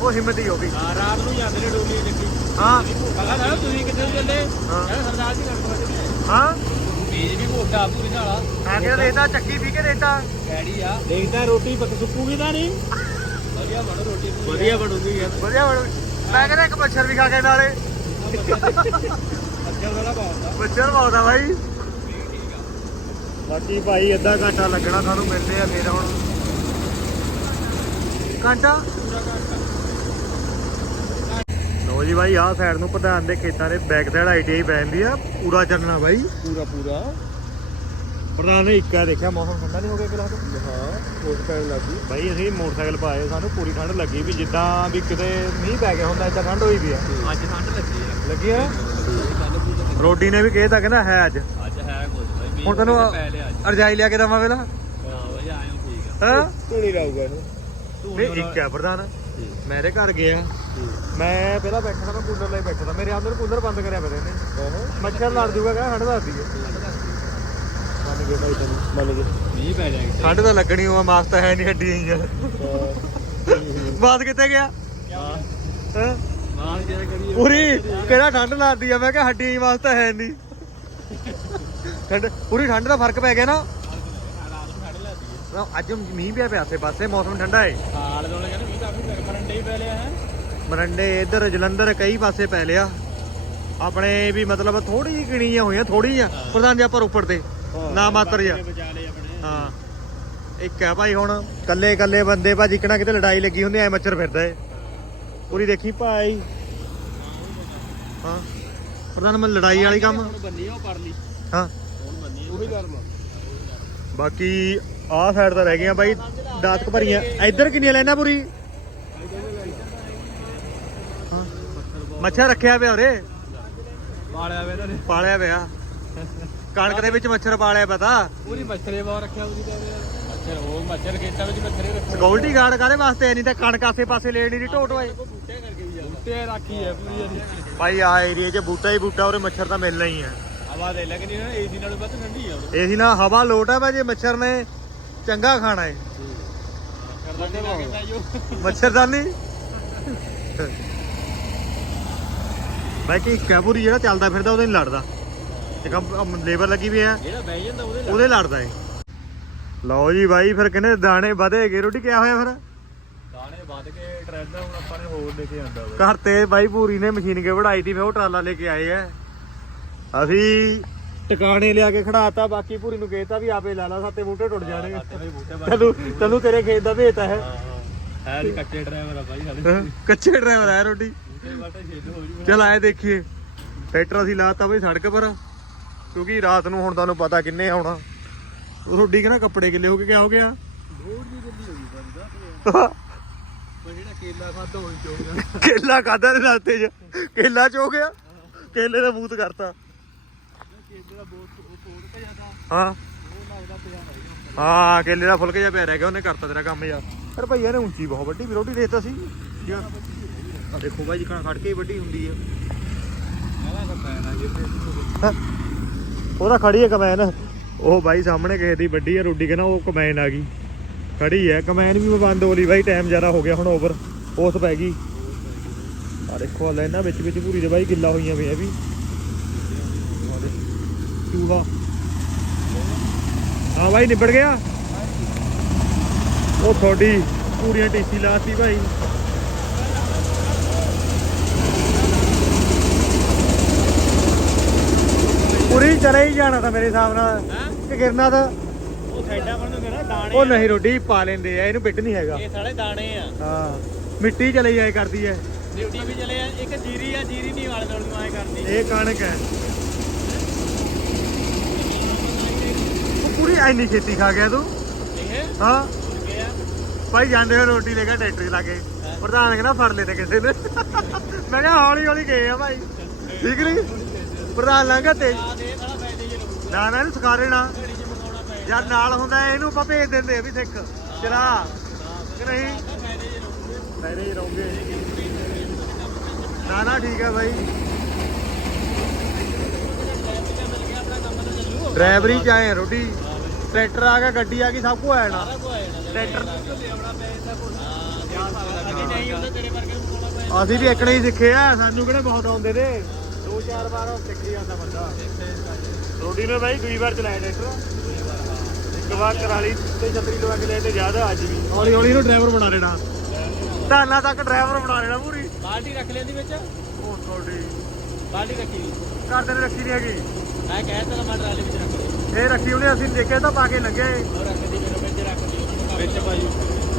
ਉਹ ਹਿੰਮਤ ਹੀ ਹੋ ਗਈ। ਹਾਂ ਰਾਤ ਨੂੰ ਜਾਂਦੇ ਨੇ ਡੋਲੀ ਲੱਗੀ ਹਾਂ। ਪਤਾ ਨਾ ਤੁਸੀਂ ਕਿੱਥੇ ਨੂੰ ਚੱਲੇ। ਹਾਂ। ਕਹਿੰਦਾ ਸਰਦਾਰ ਜੀ ਕੇ। ਆਏ। ਹਾਂ। ਬੀਜ ਵੀ ਮੋਟਾ ਪੂਰੀ ਸਾਲਾ ਆ ਕੇ ਰੇਤਾ ਚੱਕੀ ਪੀ ਕੇ ਰੇਤਾ? ਡੈਡੀ ਆ। ਦੇਖਦਾ ਰੋਟੀ ਪੱਕ ਸੁੱਕੂਗੀ ਤਾਂ ਨਹੀਂ? ਵਧੀਆ ਬਣੂ ਰੋਟੀ ਵਧੀਆ ਬਣੂਗੀ ਯਾਰ। ਵਧੀਆ ਬਣ। ਮੈਂ ਕਹਿੰਦਾ ਇੱਕ ਮੱਛਰ ਵੀ ਖਾ ਕੇ ਨਾਲੇ। ਅੱਛਾ ਵਾਲਾ ਬਾਉਂਦਾ ਮੱਛਰ ਪਾਉਂਦਾ ਬਾਈ। ਬਾਕੀ ਭਾਈ ਅੱਧਾ ਘੰਟਾ ਲੱਗਣਾ ਸਾਨੂੰ ਮਿਲਦੇ ਆ ਫੇਰ ਹੁਣ ਘੰਟਾ। ਲੋ ਜੀ ਬਾਈ ਆਹ ਸਾਈਡ ਨੂੰ ਪ੍ਰਧਾਨ ਦੇ ਖੇਤਾਂ ਦੇ ਬੈਕ ਸਾਈਡ ਆਈਟੀਆਈ ਪੈਂਦੀ ਆ। ਪੂਰਾ ਚੱਲਣਾ ਬਾਈ। ਪੂਰਾ ਪੂਰਾ। ਪ੍ਰਧਾਨ ਨੇ ਇੱਕ ਆ ਦੇਖਿਆ ਮੌਸਮ ਠੰਡਾ ਨਹੀਂ ਹੋ ਗਿਆ ਫਿਲਹਾਲ। ਹਾਂ ਕੋਟ ਪੈਣ ਲੱਗੀ ਬਾਈ ਅਸੀਂ ਮੋਟਰਸਾਈਕਲ ਪਾਏ ਸਾਨੂੰ ਪੂਰੀ ਠੰਡ ਲੱਗੀ ਵੀ ਜਿੱਦਾਂ ਵੀ ਕਿਤੇ ਮੀਂਹ ਪੈ ਗਿਆ ਹੁੰਦਾ ਇਦਾਂ ਠੰਡ ਹੋਈ ਵੀ ਆ। ਅੱਜ ਠੰਡ ਲੱਗੀ ਆ। ਲੱਗੀ ਆ? ਕੱਲ ਰੋਡੀ ਨੇ ਵੀ ਕਿਹਾ ਕਹਿੰਦਾ ਹੈ ਅੱਜ। ਅੱਜ ਹੈ ਕੁਝ ਬਾਈ ਹੁਣ ਤੈਨੂੰ ਪੈ ਲਿਆ ਅੱਜ। ਅਰਜਾਈ ਲਿਆ ਕੇ ਦਵਾਂ ਵੇਲਾ ਹਾਂ ਬਾਈ ਆਇਓ ਠੀਕ ਆ। ਹਾਂ? ਤੂੰ ਨਹੀਂ ਰਹੂਗਾ ਇਹ ਤੂੰ ਨਹੀਂ ਇੱਕ ਆ ਪ੍ਰਧਾਨ। ਮੈਂ ਇਹਦੇ ਘਰ ਗਿਆ ਮੈਂ ਪਹਿਲਾਂ ਬੈਠਾ ਮੈਂ ਕੂਲਰ ਲਈ ਬੈਠਾ ਮੇਰੇ ਆਂਦਰ ਕੂਲਰ ਬੰਦ ਕਰਿਆ ਪਏ ਨੇ। ਮੱਛਰ ਲੜ ਜੂਗਾ ਕਹਿੰਦਾ ਠੰਡ ਲੱਗਦੀ ਹੈ। ਮੰਨ ਗਏ ਭਾਈ ਤੈਨੂੰ। ਮੰਨ ਗਏ। ਮੀਂਹ ਪੈ ਜਾਏਗਾ। ਠੰਡ ਤਾਂ ਲੱਗਣੀ ਹੋਆ ਮਾਸ ਤਾਂ ਹੈ ਨਹੀਂ ਹੱਡੀ ਹੀ ਬਾਤ ਕਿੱਥੇ ਗਿਆ? ਹਾਂ? ਹੈਂ? ਜਿਹੜਾ ਪੂਰੀ ਕਿਹੜਾ ਠੰਡ ਲੱਗਦੀ ਆ? ਮੈਂ ਕਿਹਾ ਹੱਡੀ ਹੀ ਮਾਸ ਤਾਂ ਹੈ ਨਹੀਂ। ਠੰਡ ਪੂਰੀ ਠੰਡ ਦਾ ਫ਼ਰਕ ਪੈ ਗਿਆ ਨਾ, ਅੱਜ ਮੀਂਹ ਪਿਆ ਪਿਆ ਆਸੇ ਪਾਸੇ ਮੌਸਮ ਠੰਡਾ ਹੈ ਸਾਲ ਦੋਲੇ ਕਹਿੰਦੇ ਮੀਂਹ ਕਾਫੀ ਪੈ ਮਰੰਡੇ ਹੀ ਪੈ ਲਿਆ ਹੈ। ਮਰੰਡੇ ਇੱਧਰ ਜਲੰਧਰ ਕਈ ਪਾਸੇ ਪੈ ਲਿਆ। ਆਪਣੇ ਵੀ ਮਤਲਬ ਥੋੜੀ ਜਿਹੀ ਗਿਣੀਆਂ ਹੋਈਆਂ ਥੋੜੀ ਜਿਹੀਆਂ ਪ੍ਰਧਾਨ ਜੀ ਆਪਾਂ ਉੱਪਰ ਤੇ ਨਾ ਮਾਤਰ ਜਾ ਬਚਾ ਲਏ ਆਪਣੇ। ਹਾਂ। ਇੱਕ ਹੈ ਭਾਈ ਹੁਣ ਕੱਲੇ ਕੱਲੇ ਬੰਦੇ ਭਾਜੀ ਕਿਹੜਾ ਕਿਤੇ ਲੜਾਈ ਲੱਗੀ ਹੁੰਦੀ ਐ ਮੱਛਰ ਫਿਰਦਾ ਏ। ਪੂਰੀ ਦੇਖੀ ਭਾਈ। ਹਾਂ। ਪ੍ਰਧਾਨ ਮੈਂ ਲੜਾਈ ਵਾਲੀ ਕੰਮ ਬੰਨੀ ਉਹ ਪਰ ਲਈ ਹਾਂ। ਹੁਣ ਬੰਨੀ ਉਹੀ ਕਰਮ ਬਾਕੀ ਆਹ ਸਾਈਡ ਤਾਂ ਰਹਿ ਗਈਆਂ ਬਾਈ ਦਾਤਕ ਭਰੀਆਂ। ਇੱਧਰ ਕਿੰਨੀਆਂ ਲੈਣਾ ਪੂਰੀ? ਮੱਛਰ ਰੱਖਿਆ ਪਿਆ ਉਰੇ। ਪਾਲਿਆ ਵੇ ਇਹਨਾਂ ਨੇ ਪਾਲਿਆ ਪਿਆ। ਕਣਕ ਦੇ ਵਿੱਚ ਮੱਛਰ ਪਾਲਿਆ ਪਤਾ ਪੂਰੀ ਮੱਛਰੇ ਬਹੁਤ ਰੱਖਿਆ ਉਹਦੀ ਤਾਂ ਮੱਛਰ ਉਹ ਮੱਛਰ ਖੇਤਾਂ ਵਿੱਚ ਮੱਛਰੇ ਰੱਖਿਆ ਸਿਕਿਉਰਿਟੀ ਗਾਰਡ ਕਾਦੇ ਵਾਸਤੇ ਨਹੀਂ ਤਾਂ ਕਣਕ ਆਸੇ ਪਾਸੇ ਲੈਣੀ ਦੀ ਢੋਟ ਹੋਏ ਬੂਟੇ ਕਰਕੇ ਵੀ ਜਾਂਦਾ ਬੂਟੇ ਰਾਖੀ ਹੈ ਪੂਰੀ ਇਹਦੀ। ਭਾਈ ਆ ਏਰੀਏ 'ਚ ਬੂਟਾ ਹੀ ਬੂਟਾ ਉਰੇ ਮੱਛਰ ਤਾਂ ਮਿਲਣਾ ਹੀ ਹੈ ਹਵਾ ਦੇ ਲੱਗਣੀ ਨਾ ਏਸੀ ਨਾਲੋਂ ਵੱਧ ਠੰਡੀ ਆ ਉਹ ਇਹ ਸੀ ਨਾ ਹਵਾ ਲੋਟ ਹੈ ਭਾਈ ਜੇ ਮੱਛਰ ਨੇ ਚੰਗਾ ਖਾਣਾ ਹੈ ਮੱਛਰਦਾਨੀ? ਬਾਕੀ ਕੈਬੂਰੀ ਜਿਹੜਾ ਚੱਲਦਾ ਫਿਰਦਾ ਉਹਦੇ ਨਹੀਂ ਲੜਦਾ। ਇੱਕ ਲੇਬਰ ਲੱਗੀ ਵੀ ਹੈ ਇਹਦਾ ਬਹਿ ਜਾਂਦਾ ਉਹਦੇ ਉਹਦੇ ਲੜਦਾ ਏ। ਲਓ ਜੀ ਬਾਈ ਫਿਰ ਕਹਿੰਦੇ ਦਾਣੇ ਵਧੇਗੇ ਰੋਟੀ ਕਿਆ ਹੋਇਆ ਫਿਰ? ਦਾਣੇ ਵੱਧ ਕੇ ਟਰੈਕਟਰ ਹੁਣ ਆਪਾਂ ਨੇ ਹੋਰ ਲੈ ਕੇ ਆਂਦਾ ਘਰ ਤੇ ਬਾਈ ਪੂਰੀ ਨੇ ਮਸ਼ੀਨ ਕੇ ਵੜਾਈ ਤੀ ਫਿਰ ਉਹ ਟਰਾਲਾ ਲੈ ਕੇ ਆਏ ਐ ਅਸੀਂ ਟਿਕਾਣੇ ਲਿਆ ਕੇ ਖੜਾਤਾ ਬਾਕੀ ਪੂਰੀ ਨੂੰ ਕਹਿਤਾ ਵੀ ਆਪੇ ਲਾ ਲਾ ਸਾਤੇ ਬੂਟੇ ਟੁੱਟ ਜਾਣਗੇ। ਤੈਨੂੰ ਤੈਨੂੰ ਤੇਰੇ ਖੇਤ ਦਾ ਭੇਤਾ ਹੈ ਹੈ। ਵੀ ਕੱਚੇ ਡਰਾਈਵਰ ਆ? ਕੱਚੇ ਡਰਾਈਵਰ ਰੋਟੀ। ਜੂ ਚਲ ਆਏ ਦੇਖੀਏ। ਟਰੈਕਟਰ ਅਸੀਂ ਲਾਤਾ ਬਈ ਸੜਕ ਪਰ ਕਿਉਂਕਿ ਰਾਤ ਨੂੰ ਹੁਣ ਤੁਹਾਨੂੰ ਪਤਾ ਕਿੰਨੇ ਆਉਣਾ। ਰੋਡੀ ਕਹਿੰਦਾ ਕੱਪੜੇ ਗਿੱਲੇ ਹੋ ਕੇ ਕਿਆ ਹੋ ਗਿਆ? ਰੋਡ ਦੀ ਗੱਡੀ ਹੋ ਗਈ ਬੰਦਾ ਪਰ ਜਿਹੜਾ ਕੇਲਾ ਖਾਦਾ ਹੋਈ ਚੋ ਗਿਆ। ਕੇਲਾ ਖਾਦਾ ਨੇ ਰਸਤੇ 'ਚ। ਕੇਲਾ ਚੋ ਗਿਆ। ਕੇਲੇ ਦਾ ਬੂਤ ਕਰਤਾ। ਕੇਲੇ ਦਾ ਬਹੁਤ ਉਹ ਤੋੜ ਕੇ ਜਾਂਦਾ ਹਾਂ। ਉਹ ਲੱਗਦਾ ਪਿਆ ਹੈ ਹਾਂ ਕੇਲੇ ਦਾ ਫੁਲਕ ਜਿਹਾ ਪਿਆ ਰਹਿ ਗਿਆ ਉਹਨੇ ਕਰਤਾ ਤੇਰਾ ਕੰਮ ਯਾਰ। ਪਰ ਭਈਆ ਨੇ ਉੱਚੀ ਬਹੁਤ ਵੱਡੀ ਵੀ ਰੋਟੀ ਦੇਤਾ ਸੀ। ਯਾਰ ਆ ਦੇਖੋ ਬਾਈ ਜਿਕਣਾ ਖੜ ਕੇ ਹੀ ਵੱਡੀ ਹੁੰਦੀ ਹੈ ਇਹਦਾ ਤਾਂ ਪੈਣਾ ਜਿੱਥੇ ਹੈਂ। ਉਹਦਾ ਖੜੀ ਹੈ ਕਮੈਨ। ਉਹ ਬਾਈ ਸਾਹਮਣੇ ਕਿਸੇ ਦੀ ਵੱਡੀ ਹੈ ਰੋਡੀ ਕਹਿੰਦਾ ਉਹ ਕਮੈਨ ਆ ਗਈ। ਖੜੀ ਹੈ ਕਮੈਨ ਵੀ ਬੰਦ ਹੋ ਲਈ ਬਾਈ ਟਾਈਮ ਜ਼ਿਆਦਾ ਹੋ ਗਿਆ ਹੁਣ ਓਵਰ ਉਸ ਪੈ ਗਈ। ਆ ਦੇਖੋ ਲੈ ਇਹਨਾਂ ਵਿੱਚ ਵਿੱਚ ਪੂਰੀ ਦੇ ਬਾਈ ਗਿੱਲਾ ਹੋਈਆਂ ਪਈਆਂ ਵੀ। ਚੂਹਾ ਹਾਂ ਬਾਈ ਨਿਬੜ ਗਿਆ? ਉਹ ਤੁਹਾਡੀ ਪੂਰੀਆਂ ਟੀਸੀ ਲਾਤੀ ਭਾਈ ਪੂਰੀ ਚਲੇ ਹੀ ਜਾਣਾ ਤਾਂ ਮੇਰੇ ਹਿਸਾਬ ਨਾਲ। ਕਿ ਗਿਰਨਾ ਤਾਂ ਉਹ ਸਾਈਡਾਂ ਪਰ ਨੂੰ ਮੇਰਾ ਦਾਣੇ ਉਹ ਨਹੀਂ ਰੋਡੀ ਪਾ ਲੈਂਦੇ ਆ ਇਹਨੂੰ ਬਿੱਟ ਨਹੀਂ ਹੈਗਾ। ਇਹ ਸਾਲੇ ਦਾਣੇ ਆ। ਹਾਂ ਮਿੱਟੀ ਚਲੇ ਜਾਏ ਕਰਦੀ ਹੈ ਡਿਊਟੀ ਵੀ ਚਲੇ ਆ ਇੱਕ ਜੀਰੀ ਆ ਜੀਰੀ ਨਹੀਂ ਵਾਲੇ ਦੋਲ ਨੂੰ ਆਏ ਕਰਦੀ। ਇਹ ਕਣਕ ਹੈ ਪੂਰੀ ਐਨੀ ਖੇਤੀ ਖਾ ਗਿਆ ਤੂੰ? ਹਾਂ। ਭਾਈ ਜਾਂਦੇ ਹੋਏ ਰੋਟੀ ਲੈ ਕੇ ਟਰੈਕਟਰ ਲਾ ਕੇ। ਪ੍ਰਧਾਨ ਕਹਿੰਦਾ ਫੜ ਲੈ ਤੇ ਕਿਸੇ ਨੇ। ਮੈਂ ਕਿਹਾ ਹੌਲੀ ਹੌਲੀ ਗਏ ਆ ਭਾਈ। ਠੀਕ ਨਹੀਂ ਪ੍ਰਧਾਨ ਲੰਘਾ ਰਹੂਗਾ ਨਾ ਨਾ ਇਹਨੂੰ ਸਿਖਾ ਦੇਣਾ ਯਾਰ ਨਾਲ ਹੁੰਦਾ ਇਹਨੂੰ ਆਪਾਂ ਭੇਜ ਦਿੰਦੇ ਆ ਵੀ ਸਿੱਖ। ਚਲਾ। ਕਿ ਨਹੀਂ? ਪਹਿਲੇ ਹੀ ਰਹੋਗੇ ਨਾ ਨਾ ਠੀਕ ਹੈ ਤਾਂ ਚੱਲੂ। ਡਰਾਈਵਰੀ ਚ ਆਏ ਆ ਰੋਟੀ। ਟਰੈਕਟਰ ਆ ਗਿਆ ਗੱਡੀ ਆ ਗਈ ਸਭ ਕੁਝ ਆ ਜਾਣਾ। ਟਰੈਕਟਰ ਅਸੀਂ ਵੀ ਇੱਕਣੇ ਹੀ ਸਿੱਖੇ ਆ ਸਾਨੂੰ ਕਿਹੜੇ ਬਹੁਤ ਆਉਂਦੇ ਨੇ। ਦੋ ਚਾਰ ਵਾਰ ਸਿੱਖ ਜਾਂਦਾ ਬੰਦਾ। ਰੋਟੀ ਨੇ ਬਾਈ ਦੂਈ ਵਾਰ ਚਲਾਇਆ ਟਰੈਕਟਰ। ਇੱਕ ਵਾਰ ਕਰਾਲੀ ਤੇ ਛਤਰੀ ਲਵਾ ਕੇ ਲੈ ਤੇ ਜ਼ਿਆਦਾ ਅੱਜ ਵੀ। ਹੌਲੀ ਹੌਲੀ ਇਹਨੂੰ ਡਰਾਈਵਰ ਬਣਾ ਦੇਣਾ ਧਾਨਾ ਤੱਕ ਡਰਾਈਵਰ ਬਣਾ ਦੇਣਾ ਪੂਰੀ। ਬਾਲਟੀ ਰੱਖ ਲੈਂਦੀ ਵਿੱਚ। ਉਹ ਤੁਹਾਡੀ। ਬਾਲਟੀ ਰੱਖੀ ਵੀ ਘਰ ਦੇ ਨੇ ਰੱਖੀ ਨਹੀਂ ਹੈਗੀ। ਮੈਂ ਕਹਿ ਤਾ ਮੈਂ ਟਰਾਲੀ ਵਿੱਚ ਰੱਖ। ਇਹ ਰੱਖੀ ਉਹਨੇ ਅਸੀਂ ਦੇਖਿਆ ਤਾਂ ਪਾ ਕੇ ਲੱਗੇ ਉਹ ਵਿੱਚ ਭਾਈ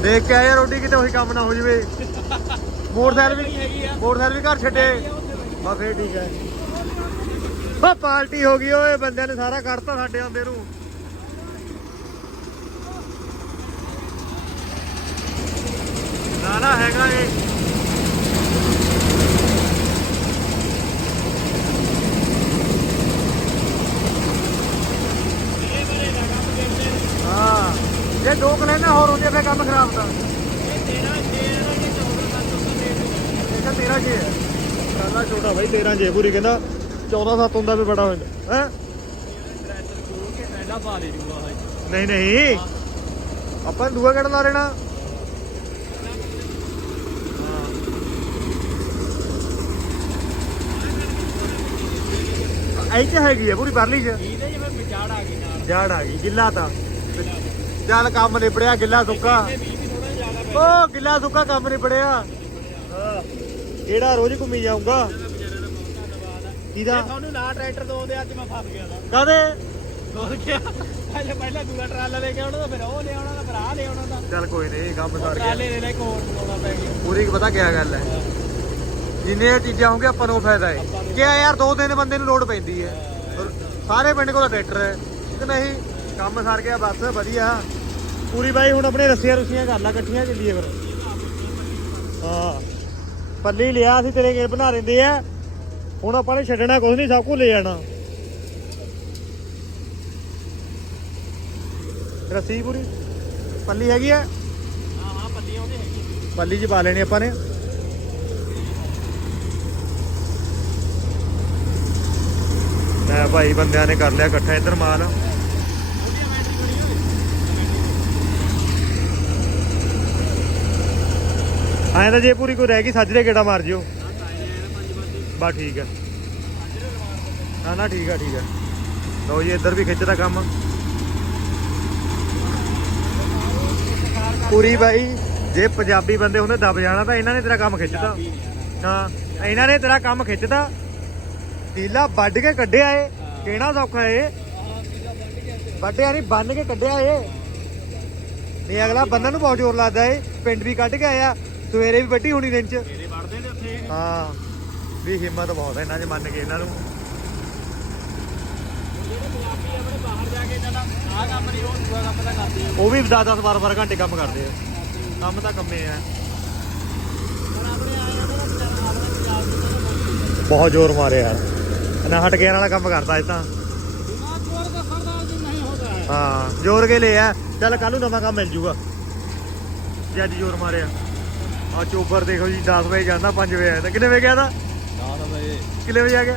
ਦੇਖ ਕੇ ਆਏ ਰੋਟੀ ਕਿਤੇ ਉਹੀ ਕੰਮ ਨਾ ਹੋ ਜਵੇ। ਮੋਟਰਸਾਈਕਲ ਵੀ ਮੋਟਰਸਾਈਕਲ ਵੀ ਘਰ ਛੱਡੇ। ਬਸ ਇਹ ਠੀਕ ਹੈ ਬਾ ਪਾਰਟੀ ਹੋ ਗਈ ਓਏ, ਬੰਦਿਆਂ ਨੇ ਸਾਰਾ ਕੱਢਤਾ ਸਾਡੇ ਆਉਂਦੇ ਨੂੰ। ਨਾ ਨਾ, ਹੈਗਾ ਏ ਇਹ ਬੜੇ ਦਾ ਕੰਮ ਦੇਖਦੇ ਨੇ ਹਾਂ ਜੇ ਦੋ ਕਲੈਨਾ ਹੋਰ ਹੁੰਦੇ ਫੇਰ ਕੰਮ ਖਰਾਬ ਦਾ ਇਹ ਤੇਰਾ ਤੇਰਾ ਕਿ 14 ਸੱਤ ਤੋਂ। ਦੇ ਦੇ ਇਹ ਤਾਂ 13 ਜੇ ਹੈ ਪਹਿਲਾ ਛੋਟਾ ਬਾਈ 13 ਜੇ ਪੂਰੀ ਕਹਿੰਦਾ। 14 7 ਹੁੰਦਾ ਵੀ ਬੜਾ ਹੋ ਜਾਂਦਾ ਹੈ? ਟਰੈਕਟਰ ਖੋਲ ਕੇ ਪਹਿਲਾਂ ਪਾ ਦੇ ਦੂਗਾ ਹਾਂ ਨਹੀਂ ਨਹੀਂ। ਆਪਾਂ ਦੂਆ ਕਿਹੜਾ ਲਾ ਲੈਣਾ? ਐ ਚ ਹੈਗੀ ਆ ਪੂਰੀ ਪਰਲੀ ਚ। ਇਹਦੇ ਜਿਵੇਂ ਵਿਚਾੜ ਆ ਗਈ ਨਾਲ। ਜਾੜ ਆ ਗਈ ਗਿੱਲਾ ਤਾਂ। ਚੱਲ ਕੰਮ ਨਿਬੜਿਆ ਗਿੱਲਾ ਸੁੱਕਾ। ਓ ਗਿੱਲਾ ਸੁੱਕਾ ਕੰਮ ਨਿਬੜਿਆ। ਹਾਂ ਕਿਹੜਾ ਰੋਜ਼ ਘੁੰਮੀ ਜਾਊਂਗਾ? ਵਿਚਾਰੇ ਦਾ ਬਹੁਤ ਧੰਨਵਾਦ ਆ ਕਿਹਦਾ? ਜੇ ਤੁਹਾਨੂੰ ਨਾ ਟਰੈਕਟਰ ਦੋਦੇ ਅੱਜ ਮੈਂ ਫਸ ਗਿਆ ਦਾ। ਕਾਦੇ ਹੋਰ ਕੀ ਪਹਿਲੇ ਪਹਿਲਾਂ ਦੂਆ ਟਰਾਲਾ ਲੈ ਕੇ ਆਉਣਾ ਤਾਂ ਫਿਰ ਉਹ ਲੈ ਆਉਣਾ ਤਾਂ ਫਿਰ ਆਹ ਲੈ ਆਉਣਾ ਤਾਂ। ਚੱਲ ਕੋਈ ਨਹੀਂ ਕੰਮ ਸਰ ਗਿਆ ਟਰਾਲੇ ਲੈ ਲੈ ਇੱਕ ਹੋਰ ਬਣਾਉਣਾ ਪੈ ਗਿਆ। ਪੂਰੀ ਪਤਾ ਕੀ ਗੱਲ ਹੈ। ਜਿੰਨੇ ਚੀਜ਼ਾਂ ਹੋਣਗੀਆਂ ਆਪਾਂ ਨੂੰ ਫਾਇਦਾ ਹੈ। ਕਿ ਯਾਰ ਦੋ ਦਿਨ ਬੰਦੇ ਨੂੰ ਲੋਡ ਪੈਂਦੀ ਹੈ। ਸਾਰੇ ਪਿੰਡ ਕੋਲ ਟਰੈਕਟਰ ਹੈ। ਕਿ ਨਹੀਂ ਕੰਮ ਸਰ ਗਿਆ, ਬਸ ਵਧੀਆ। ਪੂਰੀ ਬਾਈ ਹੁਣ ਆਪਣੇ ਰੱਸੀਆਂ ਰੁੱਸੀਆਂ ਕਰ ਲਾ, ਇਕੱਠੀਆਂ ਚੱਲੀਏ ਫਿਰ। ਹਾਂ। ਪੱਲੀ ਲਿਆ ਸੀ, ਤੇਰੇ ਕੇ ਬਣਾ ਲੈਂਦੇ ਆ। ਹੁਣ ਆਪਾਂ ਨੇ ਛੱਡਣਾ ਕੁਝ ਨਹੀਂ, ਸਭ ਕੁਝ ਲੈ ਜਾਣਾ। ਰੱਸੀ ਪੂਰੀ? ਪੱਲੀ ਹੈਗੀ ਆ? ਹਾਂ ਹਾਂ ਪੱਲੀਆਂ ਉਹਦੇ ਹੈਗੀ ਪੱਲੀ 'ਚ ਪਾ ਲੈਣੀ ਆਪਾਂ ਨੇ। ਲੈ ਭਾਈ, ਬੰਦਿਆਂ ਨੇ ਕਰ ਲਿਆ ਇਕੱਠਾ ਇੱਧਰ ਮਾਲ ਉਹਦੀਆਂ ਬੈਟਰੀ ਬਣੀ ਹੋਈ ਐਂ ਤਾਂ ਜੇ ਪੂਰੀ ਕੋਈ ਰਹਿ ਗਈ ਸੱਜਰੇ ਗੇੜਾ ਮਾਰ ਜਿਓ। ਆ ਟਾਇਰ ਹੈ ਨਾ 5 ਵਜੇ ਬਾ ਠੀਕ ਹੈ ਨਾ ਨਾ ਠੀਕ ਆ ਠੀਕ ਆ। ਲਓ ਜੀ ਇੱਧਰ ਵੀ ਖਿੱਚਦਾ ਕੰਮ। ਪੂਰੀ ਬਾਈ ਜੇ ਪੰਜਾਬੀ ਬੰਦੇ ਹੁੰਦੇ ਦਬ ਜਾਣਾ ਤਾਂ ਇਹਨਾਂ ਨੇ ਤੇਰਾ ਕੰਮ ਖਿੱਚਦਾ। ਹਾਂ ਇਹਨਾਂ ਨੇ ਤੇਰਾ ਕੰਮ ਖਿੱਚਦਾ। ਤੀਲਾ ਵੱਢ ਕੇ ਕੱਢਿਆ ਏ। ਕਿਹੜਾ ਸੌਖਾ ਏ? ਵੱਢਿਆ ਨਹੀਂ ਬੰਨ ਕੇ ਕੱਢਿਆ ਏ। ਨਹੀਂ ਅਗਲਾ ਬੰਨਣ ਨੂੰ ਬਹੁਤ ਜ਼ੋਰ ਲੱਗਦਾ ਏ। ਪਿੰਡ ਵੀ ਕੱਢ ਕੇ ਆਇਆ। ਸਵੇਰੇ ਵੀ ਵੱਢੀ ਹੋਣੀ ਦਿਨ ਚ। ਮੇਰੇ ਵੜਦੇ ਨੇ ਉੱਥੇ ਹਾਂ। ਵੀ ਹਿੰਮਤ ਬਹੁਤ ਹੈ ਇਹਨਾਂ 'ਚ ਮੰਨ ਕੇ ਇਹਨਾਂ ਨੂੰ। ਜਿਹੜੇ ਪੰਜਾਬੀ ਆਪਣੇ ਬਾਹਰ ਜਾ ਕੇ ਇਹਨਾਂ ਦਾ ਆਹ ਕੰਮ ਨਹੀਂ ਉਹ ਦੂਆ ਕੰਮ ਤਾਂ ਕਰਦੇ ਆ। ਉਹ ਵੀ 10 10 12 12 ਘੰਟੇ ਕੰਮ ਕਰਦੇ ਆ। ਕੰਮ ਤਾਂ ਕੰਮੇ ਆ। ਪਰ ਆਪਣੇ ਆਏ ਆ ਨਾ ਵਿਚਾਰਾ ਆਪਣੇ ਪੰਜਾਬ ਦੇ ਤਾਂ ਬਹੁਤ ਬਹੁਤ ਜ਼ੋਰ ਮਾਰਿਆ ਯਾਰ। ਇਹਨਾਂ ਹਟ ਗਿਆ ਵਾਲਾ ਕੰਮ ਕਰਦਾ ਇਹ ਤਾਂ। ਦਿਮਾਗ ਕੋਰ ਦਾ ਸਰਦਾਰ ਜੀ ਨਹੀਂ ਹੁੰਦਾ ਹੈ। ਹਾਂ ਜ਼ੋਰ ਕੇ ਲਿਆ ਚੱਲ ਕੱਲ ਨੂੰ ਨਵਾਂ ਕੰਮ ਮਿਲ ਜੂਗਾ। ਜੇ ਅੱਜ ਜ਼ੋਰ ਮਾਰਿਆ। ਆ ਚੋਬਰ ਦੇਖੋ ਜੀ 10 ਵਜੇ ਜਾਂਦਾ 5 ਵਜੇ ਆਇਆ। ਤਾਂ ਕਿੰਨੇ ਵਜੇ ਗਿਆ ਤਾਂ? 10 ਵਜੇ। ਕਿੰਨੇ ਵਜੇ ਆ ਗਿਆ?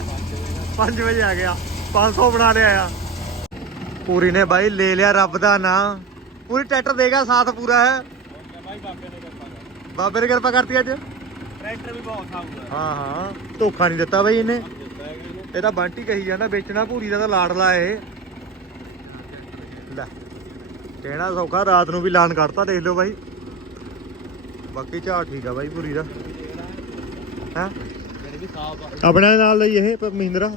5 ਵਜੇ ਆ ਗਿਆ। 500 ਬਣਾ ਲਿਆ ਆ। ਪੂਰੀ ਨੇ ਬਾਈ ਲੈ ਲਿਆ ਰੱਬ ਦਾ ਨਾਂ। ਪੂਰੀ ਟਰੈਕਟਰ ਦੇਗਾ ਸਾਥ ਪੂਰਾ ਹੈ? ਬਾਬੇ ਨੇ ਕਿਰਪਾ ਕਰਤੀ। ਅੱਜ? ਟਰੈਕਟਰ ਵੀ ਬਹੁਤ ਖਾਊਗਾ। ਹਾਂ ਹਾਂ। ਧੋਖਾ ਨਹੀਂ ਦਿੱਤਾ ਬਾਈ ਇਹਨੇ। ਇਹ ਤਾਂ ਬੰਟੀ ਕਹੀ ਜਾਂਦਾ ਵੇਚਣਾ ਭੂਰੀ ਦਾ ਤਾਂ ਲਾੜਲਾ ਇਹ। ਲੈ। ਕਹਿਣਾ ਸੌਖਾ ਰਾਤ ਨੂੰ ਵੀ ਲਾਨ ਕੱਢਤਾ ਦੇਖ ਲਓ ਬਾਈ। ਬਾਕੀ ਝਾੜ ਠੀਕ ਆ ਬਾਈ ਭੂਰੀ ਦਾ। ਹੈ? ਆਪਣੇ ਨਾਲ ਦਾ ਹੀ ਇਹ ਮਹਿੰਦਰਾ।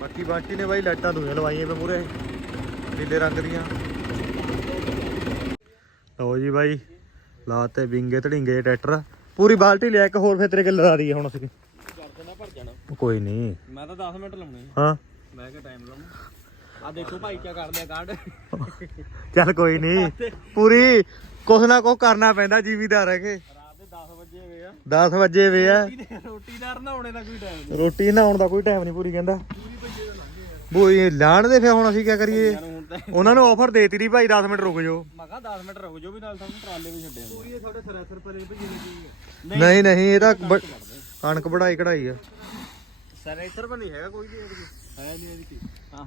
ਬਾਕੀ ਬਾਕੀ ਨੇ ਬਾਈ ਲਾਈਟਾਂ ਦੂਈਆਂ ਲਵਾਈਆਂ ਪੇ ਮੂਰੇ ਨੀਲੇ ਰੰਗ ਦੀਆਂ। ਲਓ ਜੀ ਬਾਈ ਲਾਤੇ ਵਿੰਗੇ ਧੜਿੰਗੇ ਟਰੈਕਟਰ। ਪੂਰੀ ਬਾਲਟੀ ਲਿਆ ਇੱਕ ਹੋਰ ਫੇਰ ਤੇਰੇ ਕੋਲ ਲਗਾ ਦਈਏ ਹੁਣ ਅਸੀਂ। ਕਰ ਦੇਣਾ ਭਰ ਜਾਣਾ। ਕੋਈ ਨਹੀਂ। ਮੈਂ ਤਾਂ 10 ਮਿੰਟ ਲਾਉਣੇ। ਹਾਂ। ਮੈਂ ਕਿਹਾ ਟਾਈਮ ਲਾਉਣਾ। ਆ ਦੇਖੋ ਭਾਈ ਕੀ ਕਰਦੇ ਆ ਕਾਢ ਚੱਲ ਕੋਈ ਨਹੀਂ। ਪੂਰੀ ਕੁਛ ਨਾ ਕੁਛ ਕਰਨਾ ਪੈਂਦਾ ਜੀਵੀਦਾਰ ਹੈਗੇ। ਰਾਤ ਦੇ 10 ਵਜੇ ਹੋਏ ਆ। 10 ਵਜੇ ਵੇ ਆ। ਰੋਟੀ ਦਾ ਨਹਾਉਣੇ ਦਾ ਕੋਈ ਟਾਈਮ ਨਹੀਂ। ਰੋਟੀ ਨਹਾਉਣ ਦਾ ਕੋਈ ਟਾਈਮ ਨਹੀਂ ਪੂਰੀ ਕਹਿੰਦਾ। ਬੋਈ ਲਾਣ ਦੇ ਫੇ ਹੁਣ ਅਸੀਂ ਕੀ ਕਰੀਏ? ਉਹਨਾਂ ਨੂੰ ਆਫਰ ਦੇਤੀ ਦੀ ਭਾਈ 10 ਮਿੰਟ ਰੁਕ ਜਾਓ। ਮੈਂ ਕਿਹਾ 10 ਮਿੰਟ ਰੁਕ ਜਾਓ ਵੀ ਨਾਲ ਸਾਨੂੰ ਟਰਾਲੇ ਵੀ ਛੱਡੇ ਆਉਂਦੇ ਇਹ ਤੁਹਾਡੇ ਥਰੈਸਰ ਪਰੇ ਭਈ ਨਹੀਂ। ਨਹੀਂ ਨਹੀਂ ਇਹ ਤਾਂ ਕਣਕ ਵਢਾਈ ਕਢਾਈ ਆ। ਸਰੈਸਰ ਪਰ ਨਹੀਂ ਹੈਗਾ ਕੋਈ ਵੀ ਹੈ ਨਹੀਂ ਇਹਦੀ ਹਾਂ।